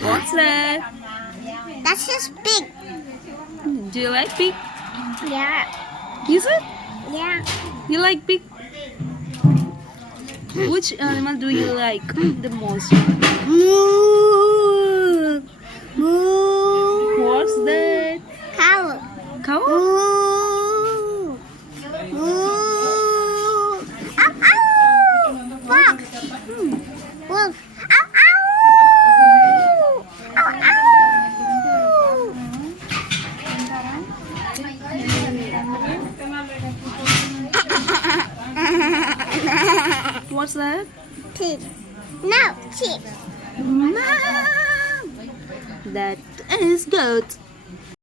What's that? That's just pig. Do you like pig? Yeah. Is it? Yeah. You like pig? Which animal do you like the most? Moo. Moo. What's that? Cow. Cow? Moo. Moo. Ow, ow. Fox. Wolf. Ow, ow. Ow, ow. What's that? Pig. No, sheep. That is goat.